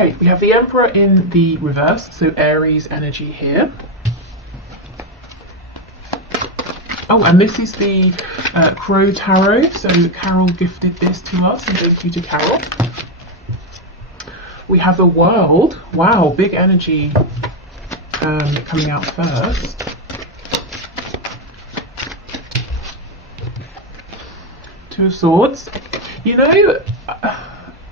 Okay, we have the Emperor in the reverse, so Aries energy here. Oh, and this is the Crow Tarot, so Carol gifted this to us, and thank you to Carol. We have the World. Wow, big energy coming out first. Two of Swords. You know,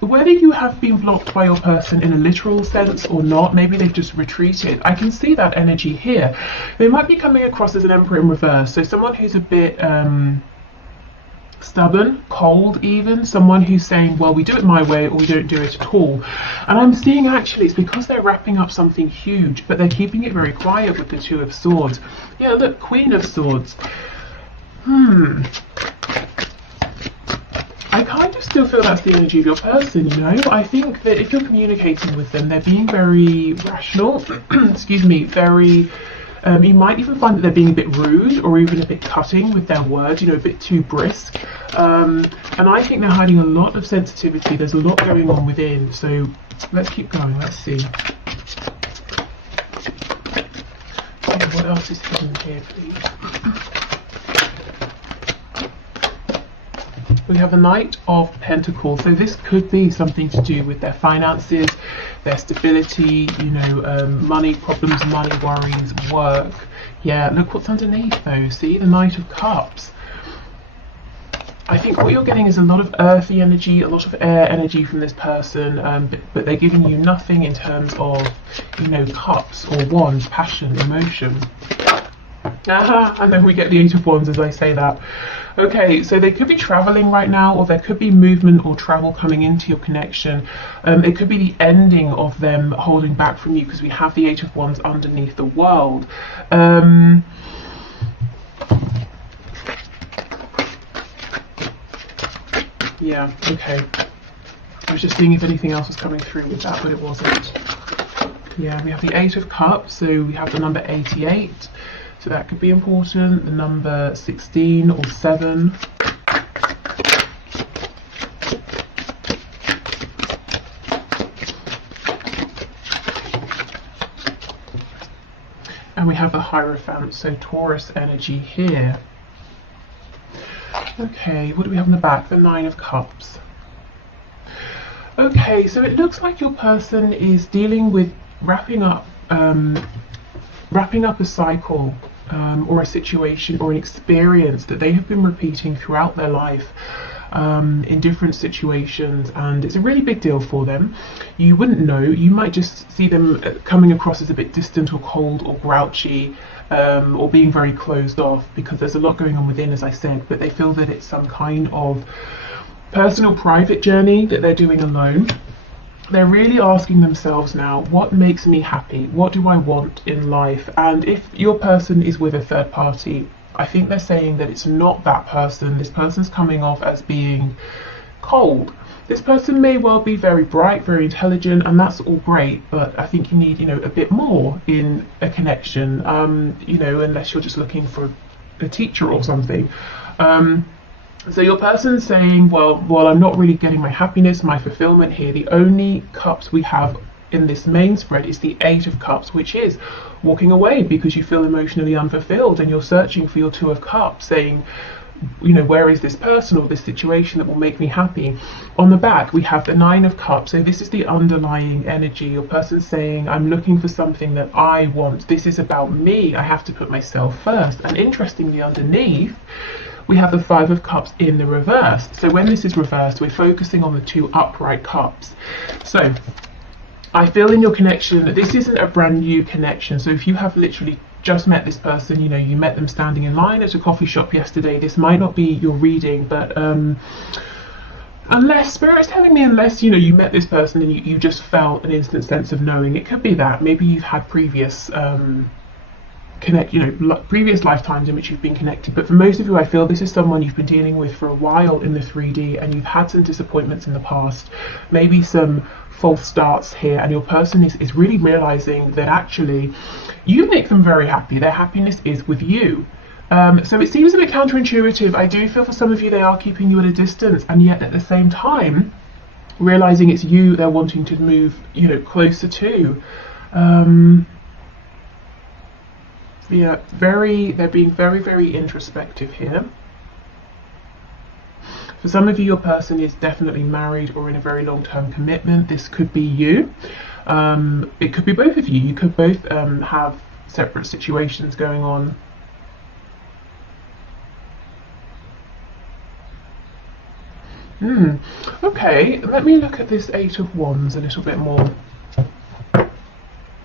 whether you have been blocked by your person in a literal sense or not, maybe they've just retreated. I can see that energy here. They might be coming across as an Emperor in reverse, so someone who's a bit stubborn, cold even, someone who's saying, well, we do it my way or we don't do it at all. And I'm seeing actually it's because they're wrapping up something huge, but they're keeping it very quiet with the Two of Swords. Yeah, look, Queen of Swords. I kind of still feel that's the energy of your person, you know. I think that if you're communicating with them, they're being very rational, excuse me, very, you might even find that they're being a bit rude or even a bit cutting with their words, you know, a bit too brisk. And I think they're hiding a lot of sensitivity. There's a lot going on within. So let's keep going. Let's see. Okay, what else is hidden here, please? We have a Knight of Pentacles, so this could be something to do with their finances, their stability, you know, money problems, money worries, work. Yeah, look what's underneath though, see, the Knight of Cups. I think what you're getting is a lot of earthy energy, a lot of air energy from this person, but they're giving you nothing in terms of, you know, cups or wands, passion, emotion. And then we get the Eight of Wands as I say that. Okay, so they could be traveling right now, or there could be movement or travel coming into your connection. It could be the ending of them holding back from you, because we have the Eight of Wands underneath the World. Yeah, okay. I was just seeing if anything else was coming through with that, but it wasn't. Yeah, we have the Eight of Cups, so we have the number 88. So that could be important, the number 16 or 7. And we have the Hierophant, so Taurus energy here. Okay, what do we have in the back? The Nine of Cups. Okay, so it looks like your person is dealing with wrapping up a cycle or a situation or an experience that they have been repeating throughout their life in different situations, and it's a really big deal for them. You wouldn't know, you might just see them coming across as a bit distant or cold or grouchy, or being very closed off, because there's a lot going on within, as I said, but they feel that it's some kind of personal private journey that they're doing alone. They're really asking themselves now, what makes me happy? What do I want in life? And if your person is with a third party, I think they're saying that it's not that person. This person's coming off as being cold. This person may well be very bright, very intelligent, and that's all great, but I think you need, you know, a bit more in a connection, you know, unless you're just looking for a teacher or something. So your person's saying, well, I'm not really getting my happiness, my fulfillment here. The only cups we have in this main spread is the Eight of Cups, which is walking away because you feel emotionally unfulfilled, and you're searching for your Two of Cups, saying, you know, where is this person or this situation that will make me happy? On the back, we have the Nine of Cups. So this is the underlying energy. Your person's saying, I'm looking for something that I want. This is about me. I have to put myself first. And interestingly, underneath, we have the Five of Cups in the reverse. So when this is reversed, we're focusing on the two upright cups. So I feel in your connection, this isn't a brand new connection. So if you have literally just met this person, you know, you met them standing in line at a coffee shop yesterday, this might not be your reading, but unless, Spirit's telling me, unless, you know, you met this person and you just felt an instant sense of knowing, it could be that. Maybe you've had previous previous lifetimes in which you've been connected, but for most of you, I feel this is someone you've been dealing with for a while in the 3D, and you've had some disappointments in the past, maybe some false starts here, and your person is really realizing that actually you make them very happy. Their happiness is with you. So it seems a bit counterintuitive. I do feel for some of you they are keeping you at a distance, and yet at the same time realizing it's you they're wanting to move, you know, closer to. Yeah, they're being very, very introspective here. For some of you, your person is definitely married or in a very long-term commitment. This could be you. It could be both of you. You could both have separate situations going on. Okay, let me look at this Eight of Wands a little bit more.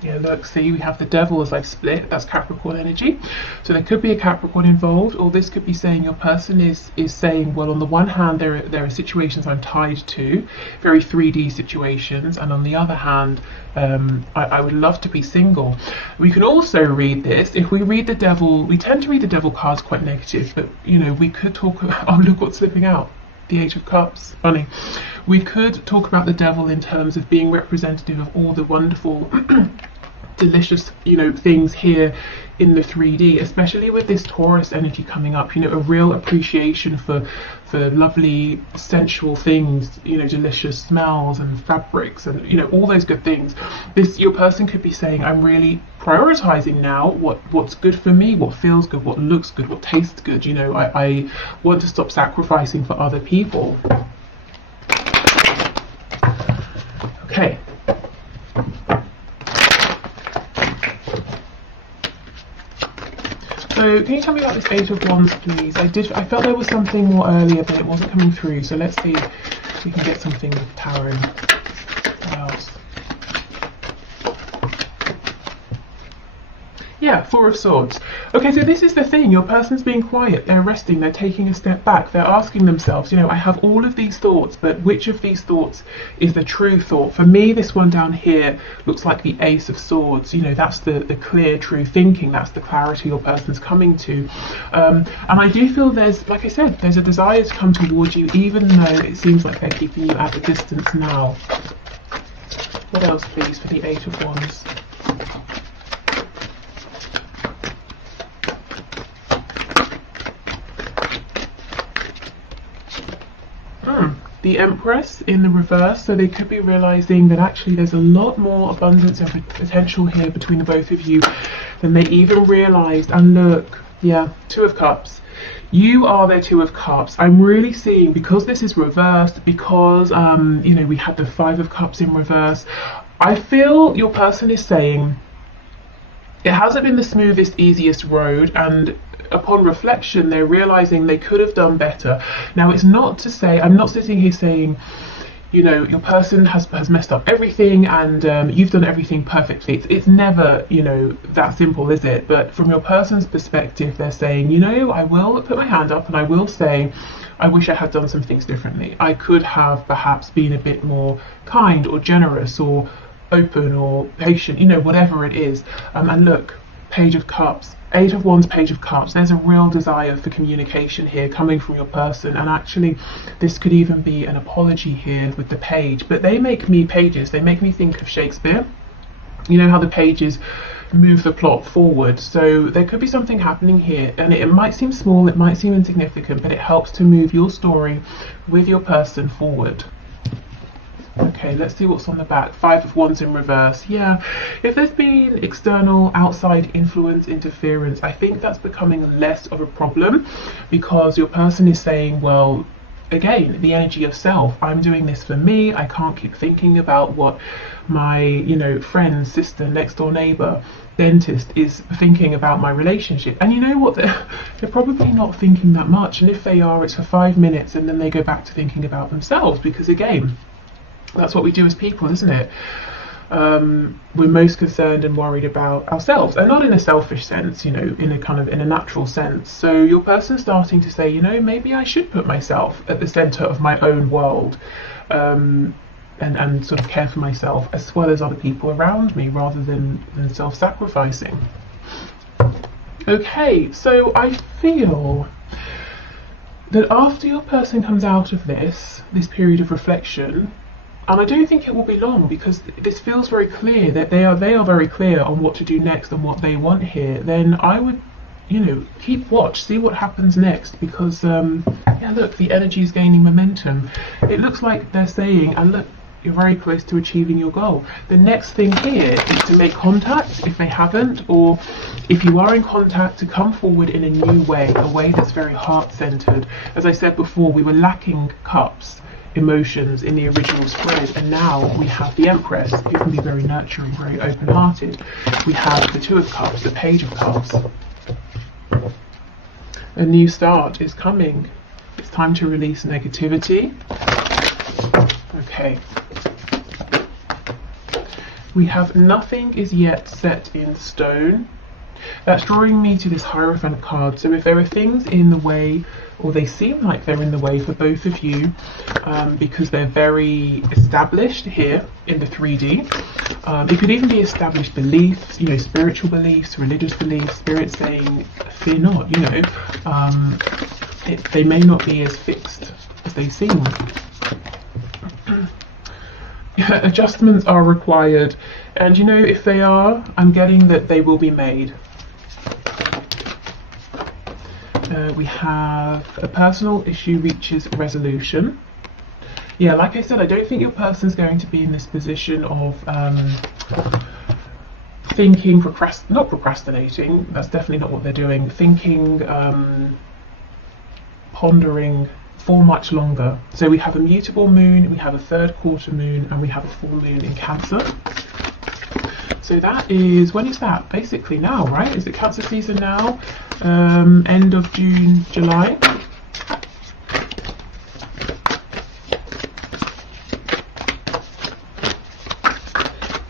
Yeah, look, see, we have the Devil as like split. That's Capricorn energy. So there could be a Capricorn involved, or this could be saying your person is saying, well, on the one hand, there are situations I'm tied to, very 3D situations, and on the other hand, I would love to be single. We can also read this. If we read the Devil, we tend to read the Devil cards quite negative, but, you know, we could talk about, oh, look what's slipping out. The Eight of Cups, funny. We could talk about the Devil in terms of being representative of all the wonderful delicious, you know, things here in the 3D, especially with this Taurus energy coming up, you know, a real appreciation for lovely sensual things, you know, delicious smells and fabrics and, you know, all those good things. Your person could be saying, I'm really prioritizing now what's good for me, what feels good, what looks good, what tastes good, you know, I want to stop sacrificing for other people. Okay. So can you tell me about this Eight of Wands, please? I felt there was something more earlier, but it wasn't coming through. So let's see if we can get something with Tower in. What else? Yeah, Four of Swords. Okay, so this is the thing. Your person's being quiet. They're resting. They're taking a step back. They're asking themselves, you know, I have all of these thoughts, but which of these thoughts is the true thought? For me, this one down here looks like the Ace of Swords. You know, that's the clear, true thinking. That's the clarity your person's coming to. And I do feel there's, like I said, there's a desire to come towards you, even though it seems like they're keeping you at a distance now. What else, please, for the Eight of Wands? The Empress in the reverse, so they could be realizing that actually there's a lot more abundance and potential here between the both of you than they even realized. And look, yeah, Two of Cups. You are their Two of Cups. I'm really seeing, because this is reversed, because you know, we had the Five of Cups in reverse, I feel your person is saying it hasn't been the smoothest, easiest road, and upon reflection they're realizing they could have done better. Now, it's not to say, I'm not sitting here saying, you know, your person has messed up everything and you've done everything perfectly. It's never, you know, that simple, is it? But from your person's perspective, they're saying, you know, I will put my hand up and I will say, I wish I had done some things differently. I could have perhaps been a bit more kind or generous or open or patient, you know, whatever it is. And look, Page of Cups, Eight of Wands, Page of Cups. There's a real desire for communication here coming from your person, and actually this could even be an apology here with the page. But they make me, pages, they make me think of Shakespeare. You know how the pages move the plot forward, so there could be something happening here, and it might seem small, it might seem insignificant, but it helps to move your story with your person forward. Okay, let's see what's on the back. Five of Wands in reverse. Yeah, if there's been external, outside influence, interference, I think that's becoming less of a problem, because your person is saying, well, again, the energy of self. I'm doing this for me. I can't keep thinking about what my, you know, friend, sister, next door neighbor, dentist is thinking about my relationship. And you know what? They're probably not thinking that much. And if they are, it's for 5 minutes, and then they go back to thinking about themselves, because again, that's what we do as people, isn't it? We're most concerned and worried about ourselves, and not in a selfish sense, you know, in a natural sense. So your person's starting to say, you know, maybe I should put myself at the center of my own world, and sort of care for myself as well as other people around me, rather than self-sacrificing. Okay, so I feel that after your person comes out of this period of reflection, and I don't think it will be long, because this feels very clear that they are very clear on what to do next and what they want here, then I would keep watch, see what happens next, because yeah, look, the energy is gaining momentum. It looks like they're saying, and look, you're very close to achieving your goal. The next thing here is to make contact if they haven't, or if you are in contact, to come forward in a new way, a way that's very heart-centered. As I said before, we were lacking cups, emotions in the original spread, and now we have the Empress, who can be very nurturing, very open-hearted. We have the Two of Cups, the Page of Cups. A new start is coming. It's time to release negativity. Okay. We have nothing is yet set in stone. That's drawing me to this Hierophant card. So if there are things in the way, or they seem like they're in the way for both of you, because they're very established here in the 3D. It could even be established beliefs, spiritual beliefs, religious beliefs, spirit saying, fear not, they may not be as fixed as they seem. Adjustments are required, and if they are, I'm getting that they will be made. We have a personal issue reaches resolution. Yeah, like I said, I don't think your person's going to be in this position of thinking, not procrastinating, that's definitely not what they're doing, thinking, pondering for much longer. So we have a mutable moon, we have a third quarter moon, and we have a full moon in Cancer. So that is, when is that? Basically now, right? Is it Cancer season now? End of June, July.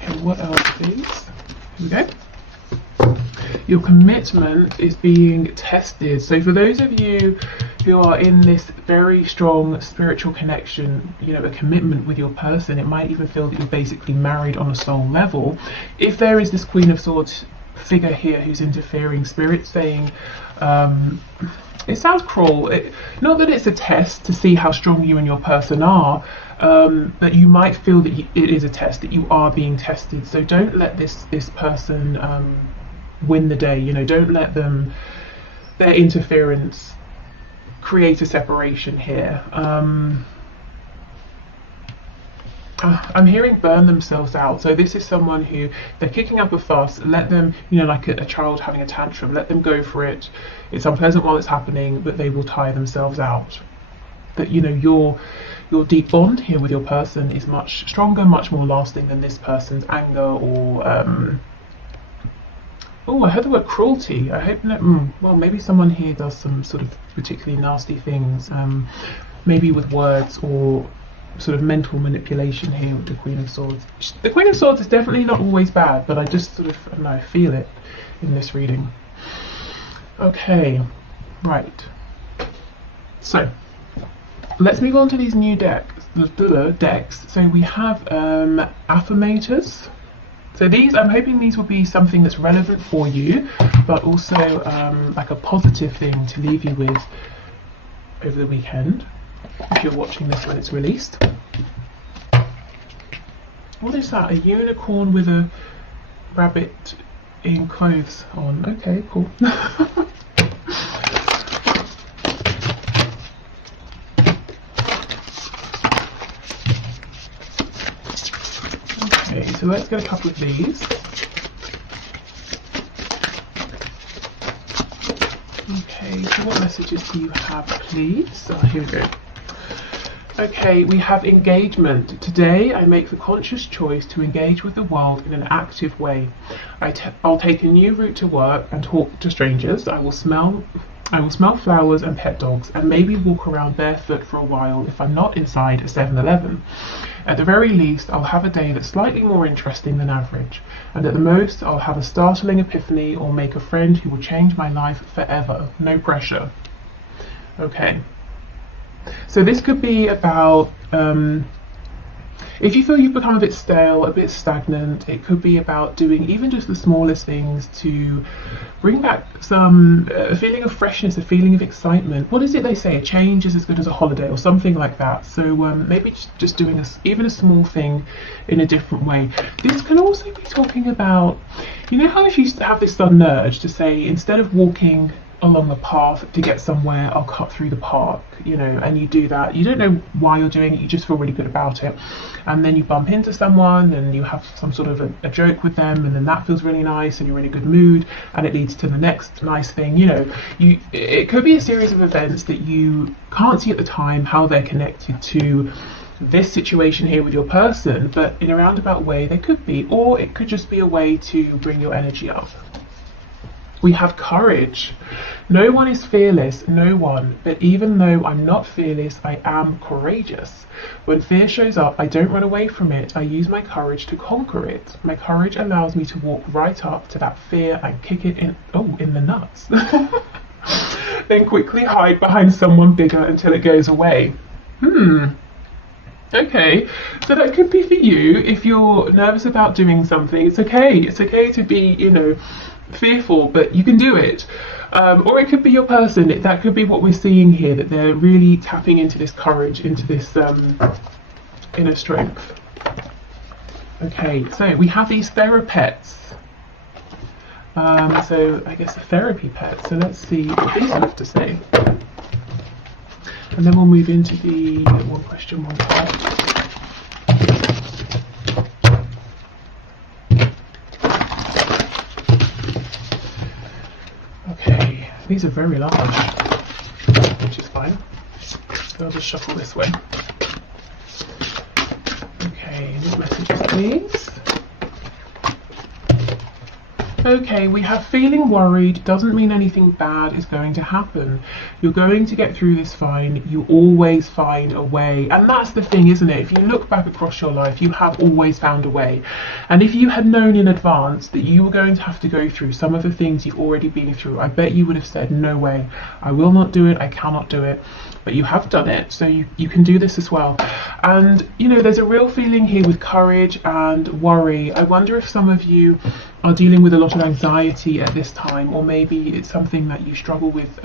Okay, what else please? Here we go. Your commitment is being tested. So for those of you who are in this very strong spiritual connection, a commitment with your person, it might even feel that you're basically married on a soul level. If there is this Queen of Swords figure here who's interfering, spirit saying, it sounds cruel, not that it's a test to see how strong you and your person are, but you might feel that it is a test, that you are being tested. So don't let this person win the day. Don't let their interference create a separation here. I'm hearing burn themselves out. So this is someone who, they're kicking up a fuss. Let them, like a child having a tantrum, let them go for it. It's unpleasant while it's happening, but they will tire themselves out. That your deep bond here with your person is much stronger, much more lasting than this person's anger or oh, I heard the word cruelty. I hope that, well, maybe someone here does some sort of particularly nasty things, maybe with words or sort of mental manipulation here with the Queen of Swords. The Queen of Swords is definitely not always bad, but I just sort of, I don't know, feel it in this reading. Okay, right. So, let's move on to these new decks. So we have affirmators. So these, I'm hoping these will be something that's relevant for you, but also like a positive thing to leave you with over the weekend, if you're watching this when it's released. What is that? A unicorn with a rabbit in clothes on. Okay, cool. Okay, so let's get a couple of these. Okay, so what messages do you have, please? Oh, here we go. Okay, we have engagement. Today I make the conscious choice to engage with the world in an active way. I'll take a new route to work and talk to strangers. I will smell flowers and pet dogs, and maybe walk around barefoot for a while if I'm not inside a 7-Eleven. At the very least, I'll have a day that's slightly more interesting than average, and at the most, I'll have a startling epiphany or make a friend who will change my life forever. No pressure. Okay. So this could be about, If you feel you've become a bit stale, a bit stagnant, it could be about doing even just the smallest things to bring back some a feeling of freshness, a feeling of excitement. What is it they say? A change is as good as a holiday, or something like that. So maybe just doing even a small thing in a different way. This can also be talking about, you know how if you have this sudden urge to say, instead of walking along a path to get somewhere, I'll cut through the park, you know, and you do that. You don't know why you're doing it, you just feel really good about it. And then you bump into someone and you have some sort of a joke with them, and then that feels really nice and you're in a good mood, and it leads to the next nice thing. You know, it could be a series of events that you can't see at the time how they're connected to this situation here with your person, but in a roundabout way they could be, or it could just be a way to bring your energy up. We have courage. No one is fearless, no one, but even though I'm not fearless, I am courageous. When fear shows up, I don't run away from it, I use my courage to conquer it. My courage allows me to walk right up to that fear and kick it in the nuts. Then quickly hide behind someone bigger until it goes away. Okay, so that could be for you if you're nervous about doing something. It's okay to be, you know, fearful, but you can do it. Or it could be your person. That could be what we're seeing here, that they're really tapping into this courage, into this inner strength. Okay, so we have these therapests. So I guess a therapy pet. So let's see what these have to say. And then we'll move into the one question, one card. Okay, these are very large, which is fine. So I'll just shuffle this way. Okay, any messages, please? Okay, we have feeling worried doesn't mean anything bad is going to happen. You're going to get through this fine. You always find a way. And that's the thing, isn't it? If you look back across your life, you have always found a way. And if you had known in advance that you were going to have to go through some of the things you've already been through, I bet you would have said, no way, I will not do it, I cannot do it. But you have done it, so you can do this as well. And, you know, there's a real feeling here with courage and worry. I wonder if some of you are dealing with a lot of anxiety at this time, or maybe it's something that you struggle with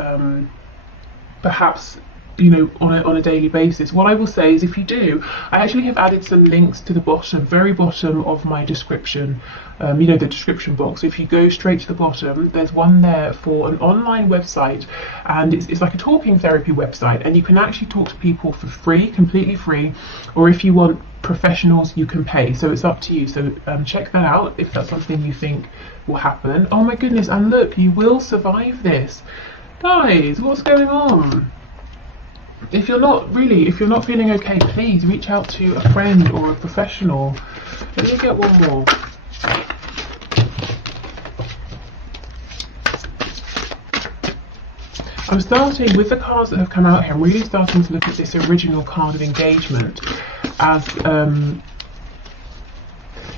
perhaps, you know, on a daily basis. What I will say is, if you do, I actually have added some links to the bottom, very bottom of my description, you know, the description box. So if you go straight to the bottom, there's one there for an online website, and it's like a talking therapy website, and you can actually talk to people for free, completely free, or if you want professionals, you can pay. So it's up to you. So check that out if that's something you think will happen. Oh my goodness, and look, you will survive this. Guys, what's going on? If you're not feeling okay, please reach out to a friend or a professional. Let me get one more. I'm starting with the cards that have come out here. I'm really starting to look at this original card of engagement as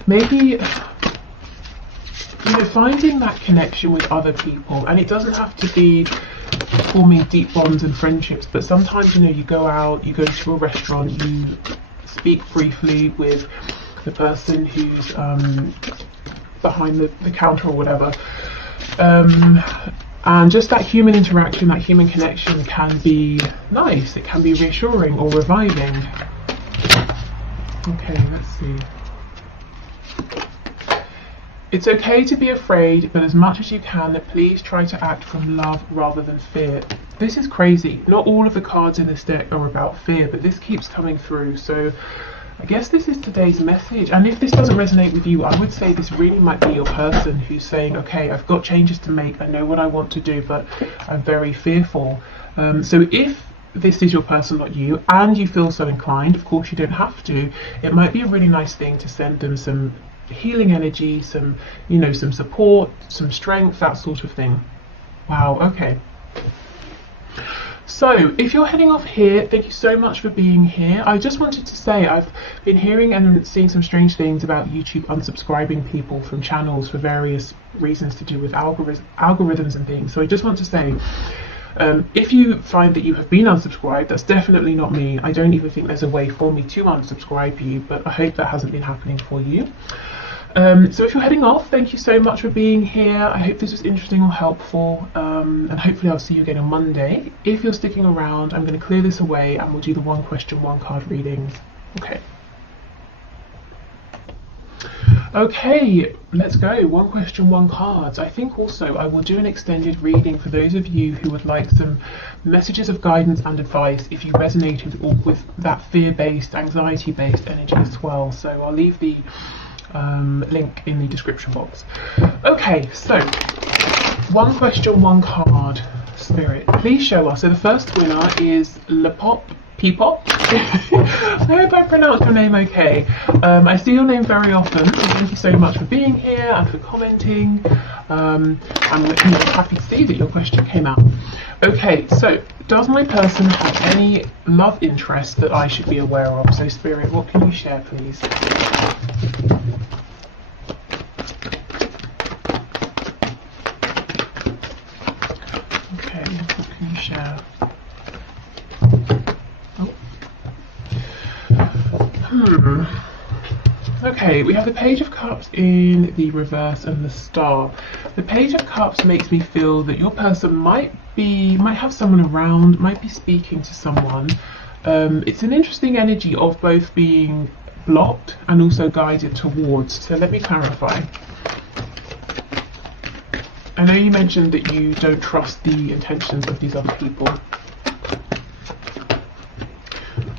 maybe, you know, finding that connection with other people. And it doesn't have to be forming deep bonds and friendships, but sometimes, you know, you go out, you go to a restaurant, you speak briefly with the person who's behind the counter or whatever, and just that human interaction, that human connection can be nice. It can be reassuring or reviving. Okay, let's see. It's okay to be afraid, but as much as you can, please try to act from love rather than fear. This is crazy. Not all of the cards in this deck are about fear, but this keeps coming through. So I guess this is today's message. And if this doesn't resonate with you, I would say this really might be your person who's saying, okay, I've got changes to make, I know what I want to do, but I'm very fearful. So if this is your person, not you, and you feel so inclined, of course you don't have to, it might be a really nice thing to send them some healing energy, some, you know, some support, some strength, that sort of thing. Wow, okay. So if you're heading off here, thank you so much for being here. I just wanted to say I've been hearing and seeing some strange things about YouTube unsubscribing people from channels for various reasons to do with algorithms and things. So I just want to say, If you find that you have been unsubscribed, that's definitely not me. I don't even think there's a way for me to unsubscribe you, but I hope that hasn't been happening for you. So if you're heading off, thank you so much for being here. I hope this was interesting or helpful, and hopefully I'll see you again on Monday. If you're sticking around, I'm going to clear this away and we'll do the 1 question, 1 card readings. Okay, let's go. 1 question, 1 cards. I think also I will do an extended reading for those of you who would like some messages of guidance and advice if you resonated with that fear-based, anxiety-based energy as well. So I'll leave the link in the description box. Okay, so 1 question, 1 card. Spirit, please show us. So the first winner is Peepop. I hope I pronounced your name okay. I see your name very often, so thank you so much for being here and for commenting. I'm happy to see that your question came out. Okay, so does my person have any love interest that I should be aware of? So Spirit, what can you share, please? Okay, what can you share? Okay, we have the Page of Cups in the reverse and the Star. The Page of Cups makes me feel that your person might have someone around, might be speaking to someone. It's an interesting energy of both being blocked and also guided towards. So let me clarify. I know you mentioned that you don't trust the intentions of these other people.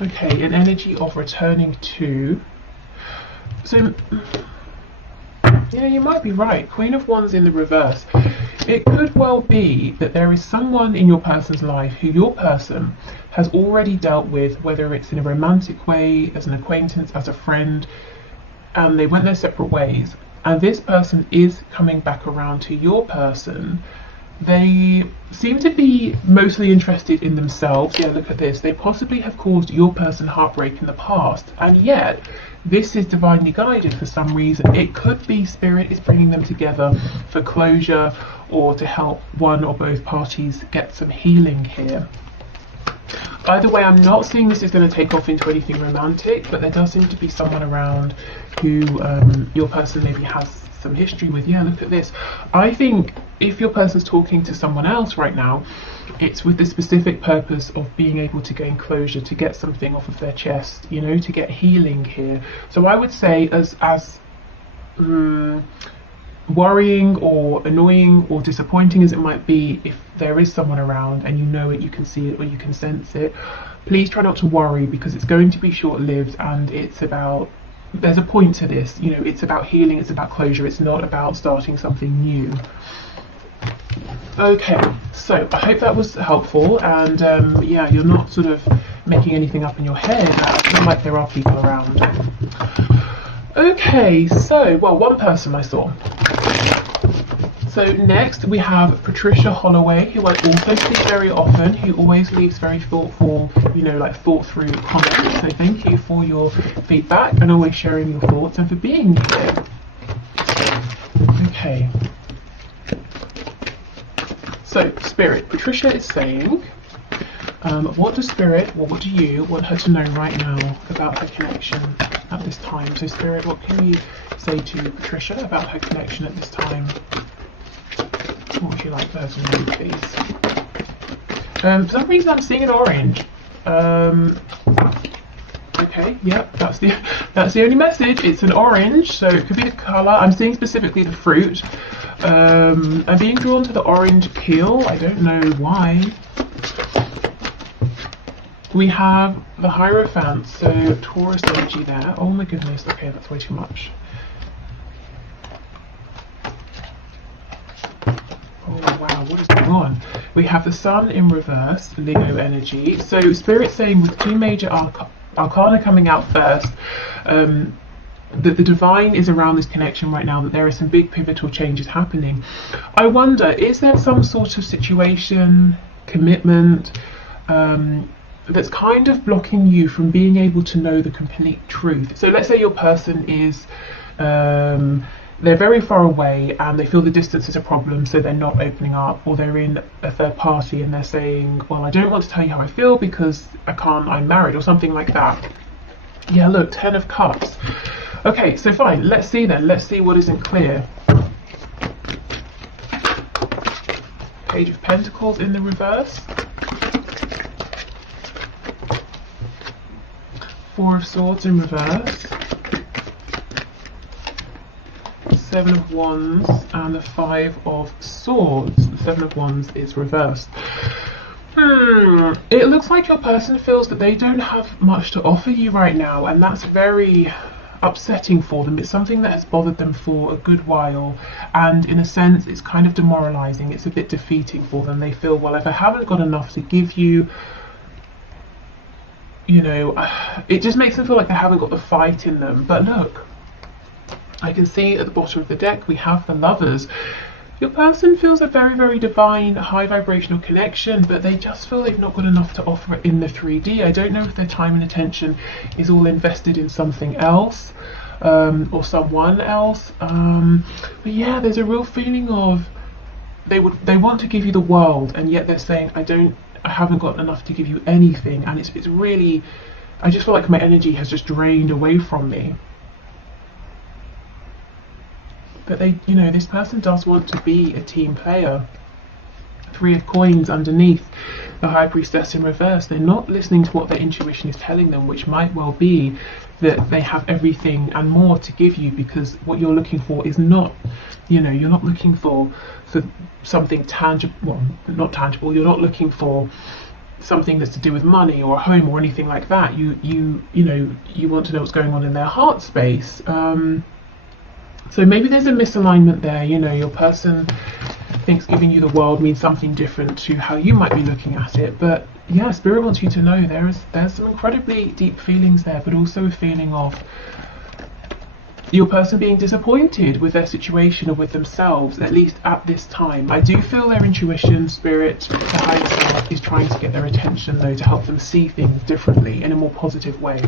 Okay, an energy of returning to. So, yeah, you might be right. Queen of Wands in the reverse. It could well be that there is someone in your person's life who your person has already dealt with, whether it's in a romantic way, as an acquaintance, as a friend, and they went their separate ways. And this person is coming back around to your person. They seem to be mostly interested in themselves. Yeah, look at this. They possibly have caused your person heartbreak in the past, and yet this is divinely guided for some reason. It could be Spirit is bringing them together for closure or to help one or both parties get some healing here. Either way, I'm not seeing this is going to take off into anything romantic, but there does seem to be someone around who your person maybe has some history with. Yeah, look at this. I think if your person's talking to someone else right now, it's with the specific purpose of being able to gain closure, to get something off of their chest, you know, to get healing here. So I would say as worrying or annoying or disappointing as it might be, if there is someone around and you know it, you can see it or you can sense it, please try not to worry, because it's going to be short-lived, and it's about, there's a point to this, you know, it's about healing, it's about closure, it's not about starting something new. Okay, so I hope that was helpful, and yeah, you're not sort of making anything up in your head. It's not like there are people around. Okay, so, well, one person I saw. So next we have Patricia Holloway, who I also see very often, who always leaves very thoughtful, you know, like thought through comments. So thank you for your feedback and always sharing your thoughts and for being here. Okay. So Spirit, Patricia is saying, what does Spirit, or what do you want her to know right now about her connection at this time? So Spirit, what can you say to Patricia about her connection at this time? What would you like her to know, please? For some reason I'm seeing an orange. Okay, yep, that's the only message. It's an orange, so it could be the colour. I'm seeing specifically the fruit. I'm being drawn to the orange peel. I don't know why. We have the Hierophant, so Taurus energy there. Oh my goodness, okay, that's way too much. Oh wow, what is going on? We have the Sun in reverse, Leo energy. So Spirit saying with 2 major arcana coming out first, that the divine is around this connection right now, that there are some big pivotal changes happening. I wonder, is there some sort of situation, commitment, that's kind of blocking you from being able to know the complete truth? So let's say your person is they're very far away and they feel the distance is a problem, so they're not opening up, or they're in a third party and they're saying, well, I don't want to tell you how I feel because I'm married, or something like that. Yeah, look, 10 of Cups. Okay, so fine, let's see then. Let's see what isn't clear. Page of Pentacles in the reverse. 4 of Swords in reverse. 7 of Wands and the 5 of Swords. The 7 of Wands is reversed. It looks like your person feels that they don't have much to offer you right now, and that's very upsetting for them. It's something that has bothered them for a good while, and in a sense it's kind of demoralizing. It's a bit defeating for them. They feel, well, if I haven't got enough to give you, you know, it just makes them feel like they haven't got the fight in them. But look, I can see at the bottom of the deck we have the Lovers. Your person feels a very, very divine, high vibrational connection, but they just feel they've not got enough to offer in the 3D. I don't know if their time and attention is all invested in something else, or someone else. But yeah, there's a real feeling of they want to give you the world, and yet they're saying, I haven't got enough to give you anything. And it's really, I just feel like my energy has just drained away from me. But they, you know, this person does want to be a team player. 3 of Coins underneath, the High Priestess in reverse. They're not listening to what their intuition is telling them, which might well be that they have everything and more to give you, because what you're looking for is not, you know, you're not looking for something tangible, well, not tangible. You're not looking for something that's to do with money or a home or anything like that. You know, you want to know what's going on in their heart space. So maybe there's a misalignment there. You know, your person thinks giving you the world means something different to how you might be looking at it. But yeah, Spirit wants you to know there's some incredibly deep feelings there, but also a feeling of your person being disappointed with their situation or with themselves, at least at this time. I do feel their intuition, Spirit, the higher self, is trying to get their attention, though, to help them see things differently in a more positive way.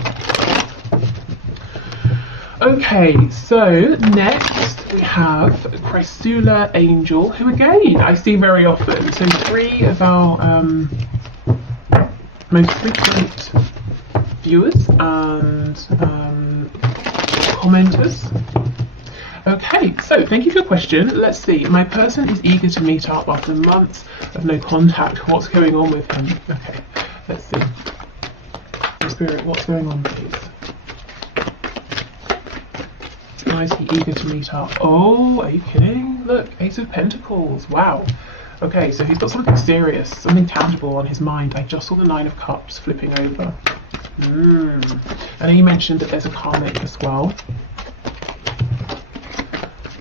Okay, so next we have Chrysula Angel, who again I see very often. So 3 of our most frequent viewers and commenters. Okay, so thank you for your question. Let's see. My person is eager to meet up after months of no contact. What's going on with him? Okay, let's see. Spirit, what's going on, please? Why is he eager to meet up? Oh, are you kidding? Look, Ace of Pentacles. Wow. Okay, so he's got something serious, something tangible on his mind. I just saw the 9 of Cups flipping over. And then you mentioned that there's a karmic as well.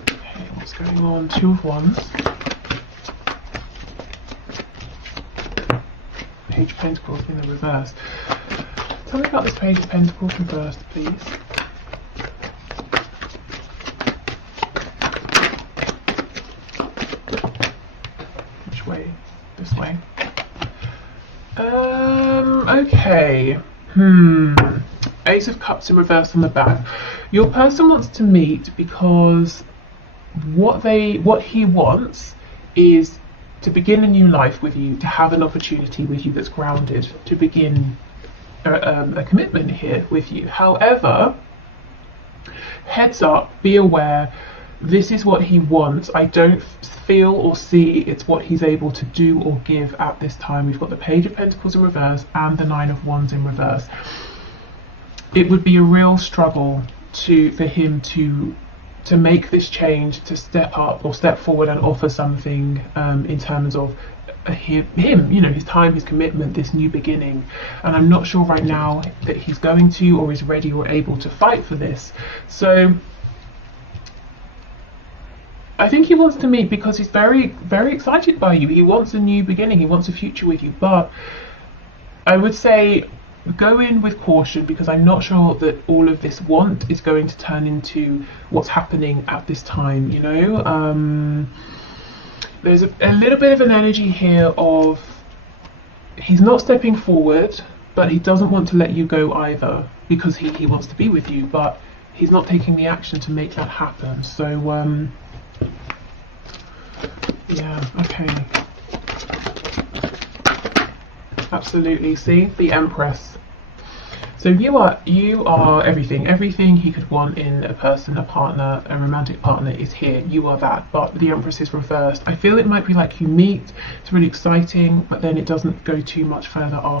Okay, what's going on? 2 of Wands. Page of Pentacles in the reverse. Tell me about this Page of Pentacles reversed, please. This way. Okay. Ace of Cups in reverse on the back. Your person wants to meet because what he wants is to begin a new life with you, to have an opportunity with you that's grounded, to begin a commitment here with you. However, heads up, be aware, this is what he wants. I don't feel or see it's what he's able to do or give at this time. We've got the Page of Pentacles in reverse and the 9 of Wands in reverse. It would be a real struggle for him to make this change, to step up or step forward and offer something in terms of him, you know, his time, his commitment, this new beginning. And I'm not sure right now that he's going to or is ready or able to fight for this. So I think he wants to meet because he's very, very excited by you. He wants a new beginning. He wants a future with you. But I would say go in with caution, because I'm not sure that all of this want is going to turn into what's happening at this time, you know. There's a little bit of an energy here of he's not stepping forward, but he doesn't want to let you go either, because he wants to be with you. But he's not taking the action to make that happen. So yeah, okay. Absolutely. See, the Empress. So you are everything he could want in a person, a partner, a romantic partner is here. You are that, but the Empress is reversed. I feel it might be like you meet, it's really exciting, but then it doesn't go too much further on.